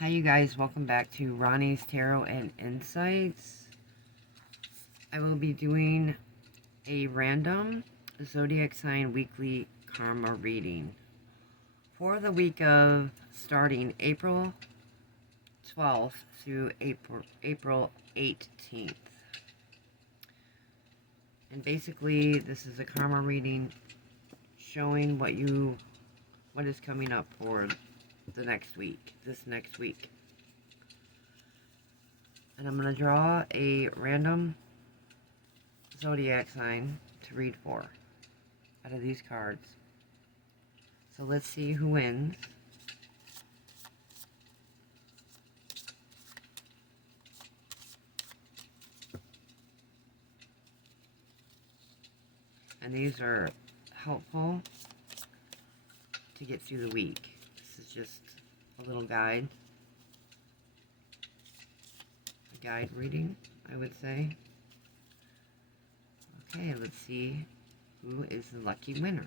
Hi you guys, welcome back to Ronnie's Tarot and Insights. I will be doing a random zodiac sign weekly karma reading for the week of starting April 12th through April 18th. And basically this is a karma reading showing what is coming up for this next week. And I'm going to draw a random zodiac sign to read for out of these cards. So let's see who wins. And these are helpful to get through the week. This is just a little guide. A guide reading, I would say. Okay, let's see who is the lucky winner.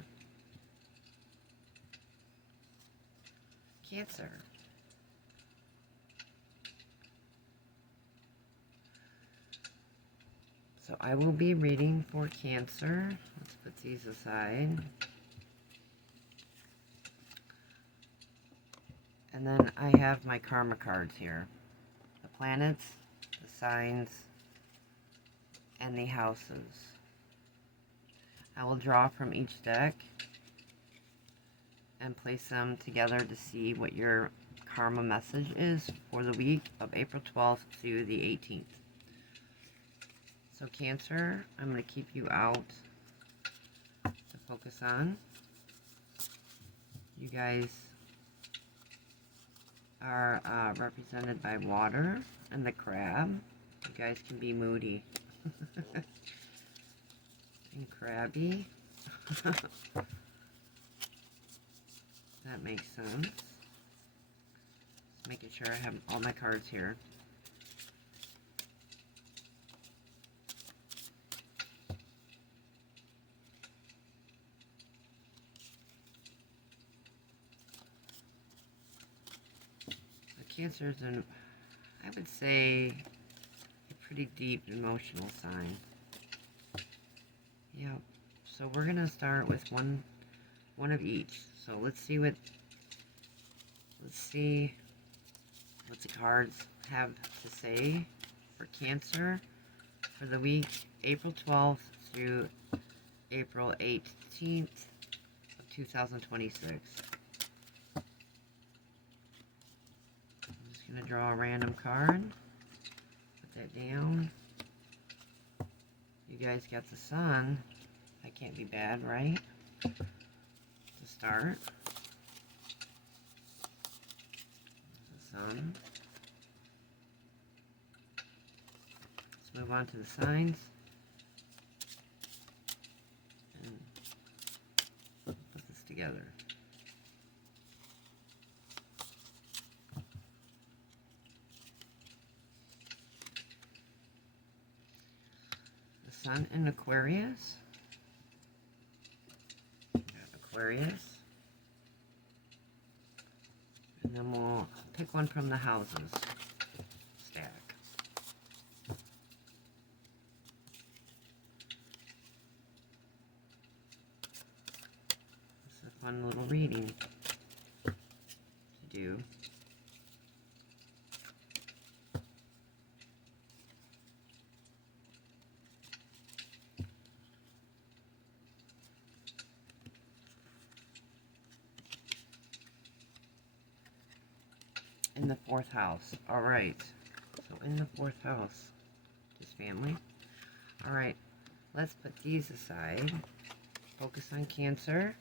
Cancer. So I will be reading for Cancer. Let's put these aside. And then I have my karma cards here. The planets, the signs, and the houses. I will draw from each deck and place them together to see what your karma message is for the week of April 12th through the 18th. So Cancer, I'm going to keep you out to focus on. You guys are represented by water and the crab. You guys can be moody and crabby. That makes sense. Just making sure I have all my cards here. Cancer is I would say, a pretty deep emotional sign. Yep. So we're gonna start with one of each. So let's see what the cards have to say for Cancer for the week April 12th through April 18th of 2026. I'm going to draw a random card, put that down. You guys got the Sun. That can't be bad, right? To start. The Sun. Let's move on to the signs. And put this together. Sun in Aquarius. Aquarius. And then we'll pick one from the houses stack. It's a fun little reading to do. In the 4th house. Alright. So in the 4th house. Just family. Alright. Let's put these aside. Focus on Cancer.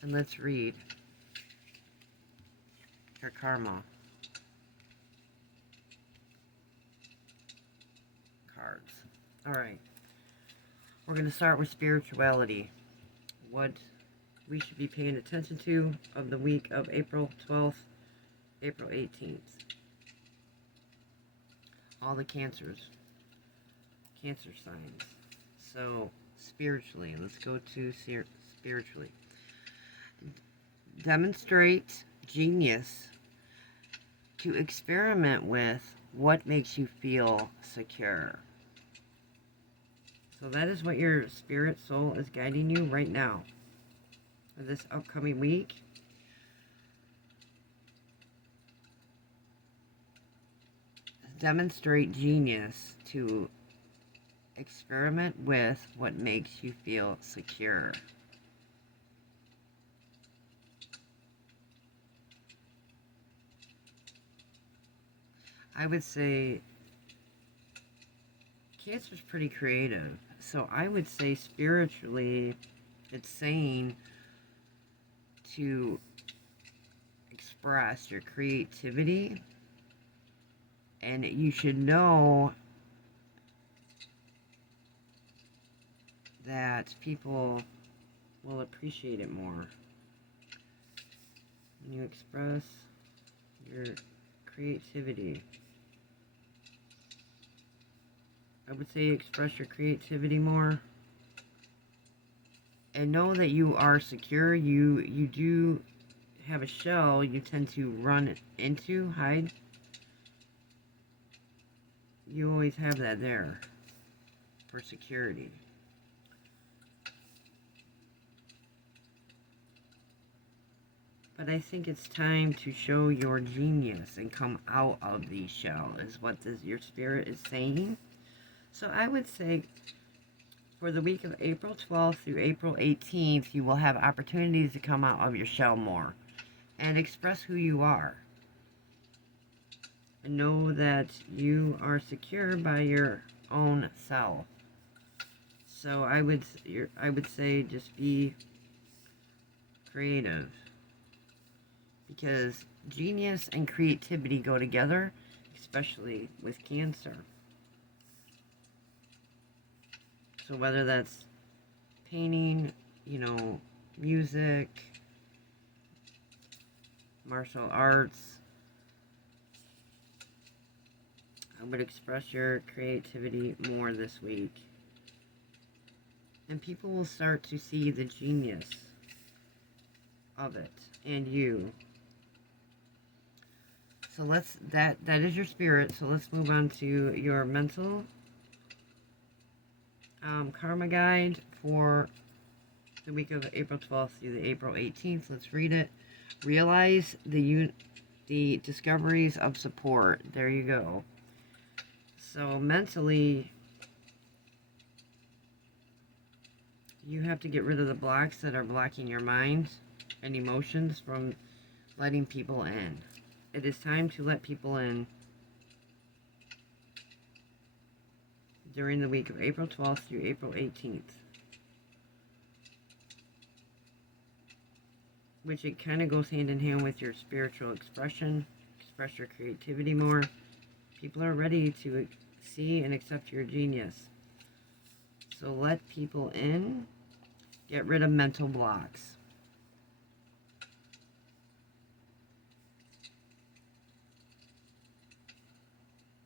And let's read your karma cards. Alright. We're going to start with spirituality. What we should be paying attention to of the week of April 12th, April 18th. All the Cancer signs. So, spiritually, let's go to spiritually. Demonstrate genius to experiment with what makes you feel secure. So that is what your spirit soul is guiding you right now for this upcoming week. Demonstrate genius to experiment with what makes you feel secure. I would say Cancer's pretty creative. So I would say spiritually, it's saying to express your creativity. And you should know that people will appreciate it more when you express your creativity. I would say express your creativity more. And know that you are secure. You do have a shell you tend to run into, hide. You always have that there for security. But I think it's time to show your genius and come out of the shell, is what your spirit is saying. So I would say for the week of April 12th through April 18th, you will have opportunities to come out of your shell more and express who you are. And know that you are secure by your own self. So I would say just be creative. Because genius and creativity go together, especially with Cancer. So whether that's painting, music, martial arts, I would express your creativity more this week. And people will start to see the genius of it and you. So that is your spirit. So let's move on to your mental karma guide for the week of April 12th through the April 18th. Let's read it. Realize the discoveries of support. There you go. So mentally, you have to get rid of the blocks that are blocking your mind and emotions from letting people in. It is time to let people in during the week of April 12th through April 18th. Which it kind of goes hand in hand with your spiritual expression. Express your creativity more. People are ready to see and accept your genius. So let people in. Get rid of mental blocks.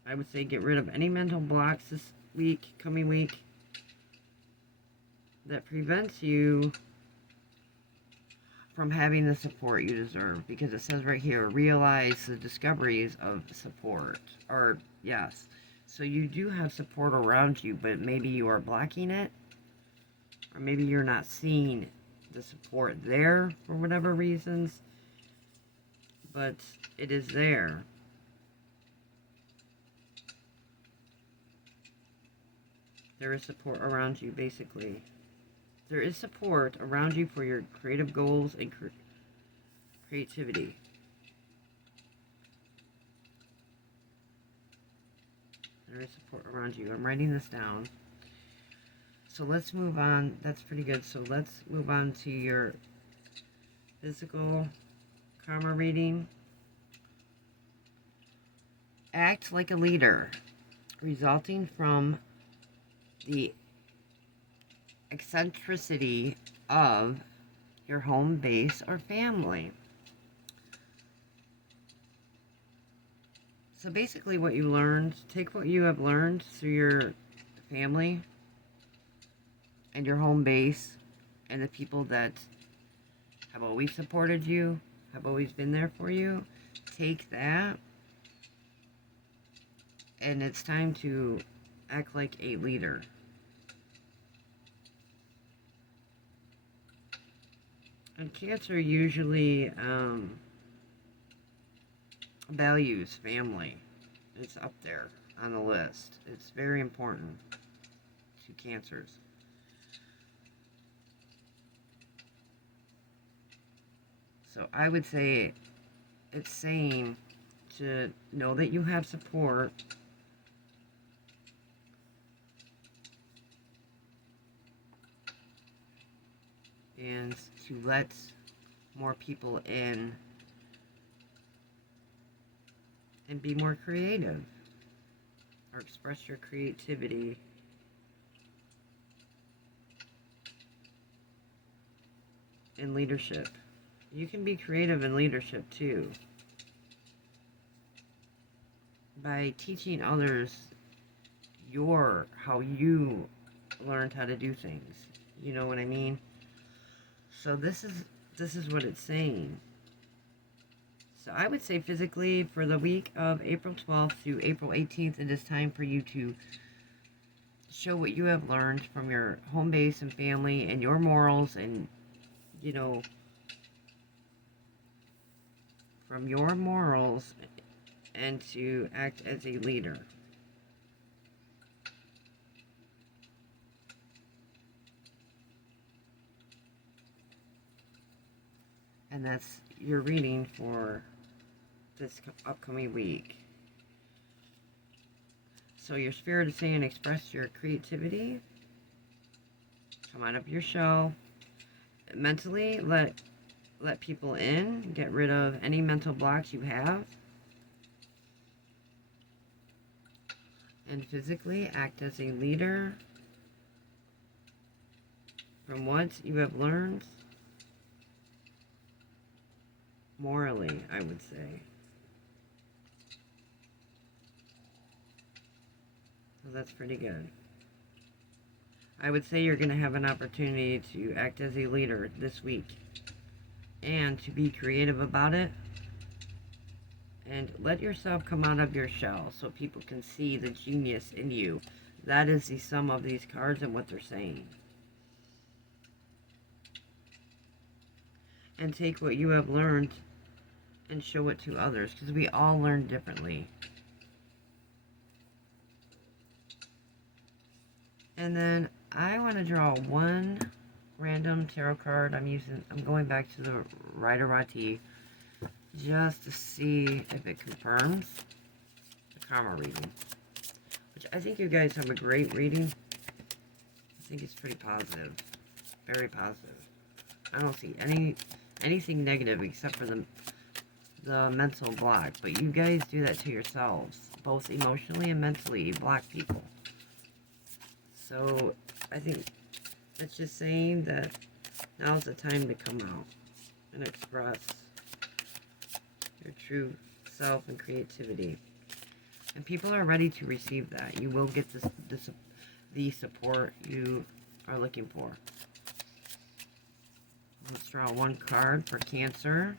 I would say get rid of any mental blocks this week, coming week, that prevents you from having the support you deserve. Because it says right here, realize the discoveries of support. Or, yes. So you do have support around you, but maybe you are blocking it. Or maybe you're not seeing the support there for whatever reasons. But it is there. There is support around you, basically. There is support around you for your creative goals and creativity. There is support around you. I'm writing this down. So let's move on. That's pretty good. So let's move on to your physical karma reading. Act like a leader, resulting from the eccentricity of your home base or family. So basically what you learned, take what you have learned through your family and your home base and the people that have always supported you, have always been there for you. Take that, and it's time to act like a leader. And Cancer usually values family. It's up there on the list. It's very important to Cancers. So I would say it's saying to know that you have support, and to let more people in and be more creative or express your creativity. In leadership. You can be creative in leadership too. By teaching others how you learned how to do things. You know what I mean? So this is what it's saying. So I would say physically for the week of April 12th through April 18th, it is time for you to show what you have learned from your home base and family and your morals and, you know, from your morals, and to act as a leader. And that's your reading for this upcoming week. So your spirit is saying express your creativity. Come out of your shell. Mentally, let people in. Get rid of any mental blocks you have. And physically, act as a leader from what you have learned. Morally, I would say. So that's pretty good. I would say you're going to have an opportunity to act as a leader this week. And to be creative about it. And let yourself come out of your shell so people can see the genius in you. That is the sum of these cards and what they're saying. And take what you have learned and show it to others, because we all learn differently. And then I want to draw one random tarot card. I'm going back to the Rider-Waite just to see if it confirms the karma reading, which I think you guys have a great reading. I think it's pretty positive, very positive. I don't see anything negative except for the mental block, but you guys do that to yourselves, both emotionally and mentally. You block people. So I think it's just saying that now's the time to come out and express your true self and creativity. And people are ready to receive that. You will get the support you are looking for. Let's draw one card for Cancer.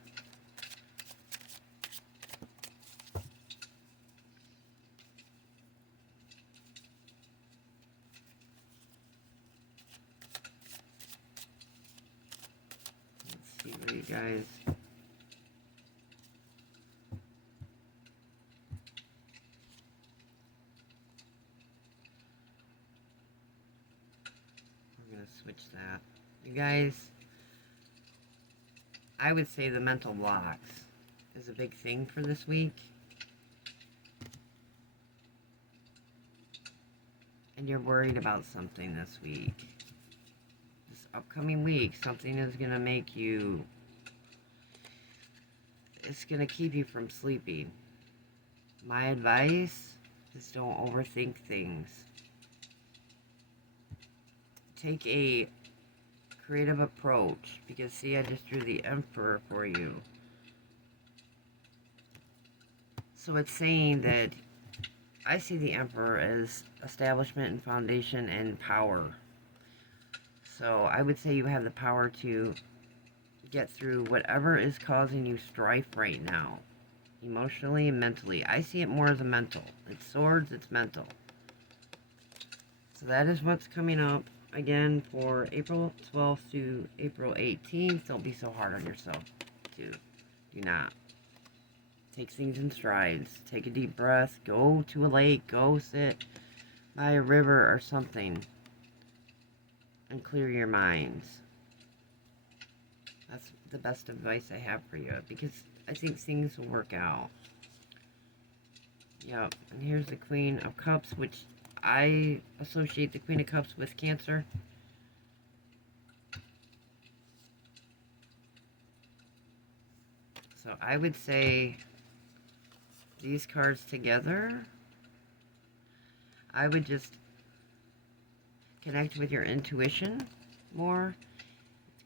Let's see what you guys... I'm going to switch that. You guys, I would say the mental blocks is a big thing for this week. And you're worried about something this week. This upcoming week, something is going to make you... It's going to keep you from sleeping. My advice is don't overthink things. Take a creative approach, because see, I just drew the Emperor for you. So it's saying that I see the Emperor as establishment and foundation and power. So I would say you have the power to get through whatever is causing you strife right now, emotionally and mentally. I see it more as a mental. It's swords, it's mental. So that is what's coming up again for April 12th to April 18th. Don't be so hard on yourself, too. Do not. Take things in strides. Take a deep breath. Go to a lake. Go sit by a river or something and clear your minds. That's the best advice I have for you, because I think things will work out. Yep, and here's the Queen of Cups, which I associate the Queen of Cups with Cancer. So I would say these cards together, I would just connect with your intuition more.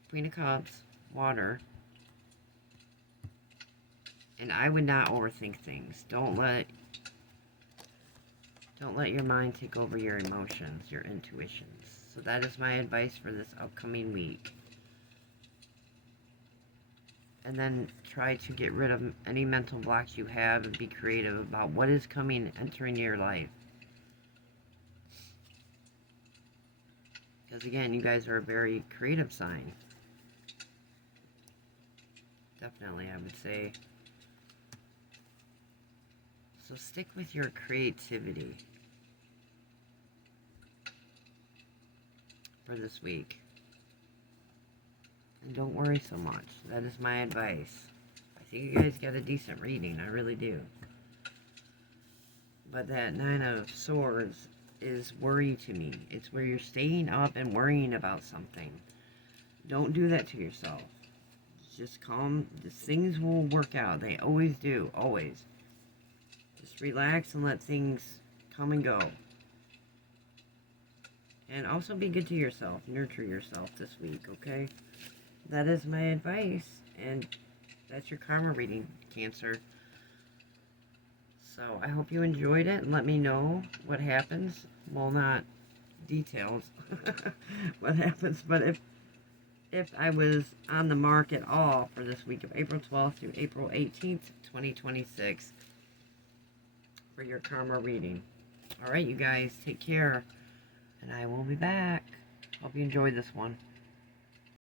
Queen of Cups, water. And I would not overthink things. Don't let your mind take over your emotions, your intuitions. So that is my advice for this upcoming week. And then try to get rid of any mental blocks you have and be creative about what is coming, entering your life. Because again, you guys are a very creative sign. Definitely, I would say. So stick with your creativity for this week. And don't worry so much. That is my advice. I think you guys got a decent reading. I really do. But that Nine of Swords is worry to me. It's where you're staying up and worrying about something. Don't do that to yourself. Just calm. Things will work out. They always do. Always. Just relax and let things come and go. And also be good to yourself. Nurture yourself this week, okay? That is my advice. And that's your karma reading, Cancer. So I hope you enjoyed it. And let me know what happens. Well, not details. What happens. But if I was on the mark at all for this week of April 12th through April 18th, 2026. For your karma reading. Alright, you guys, take care. And I will be back. Hope you enjoyed this one.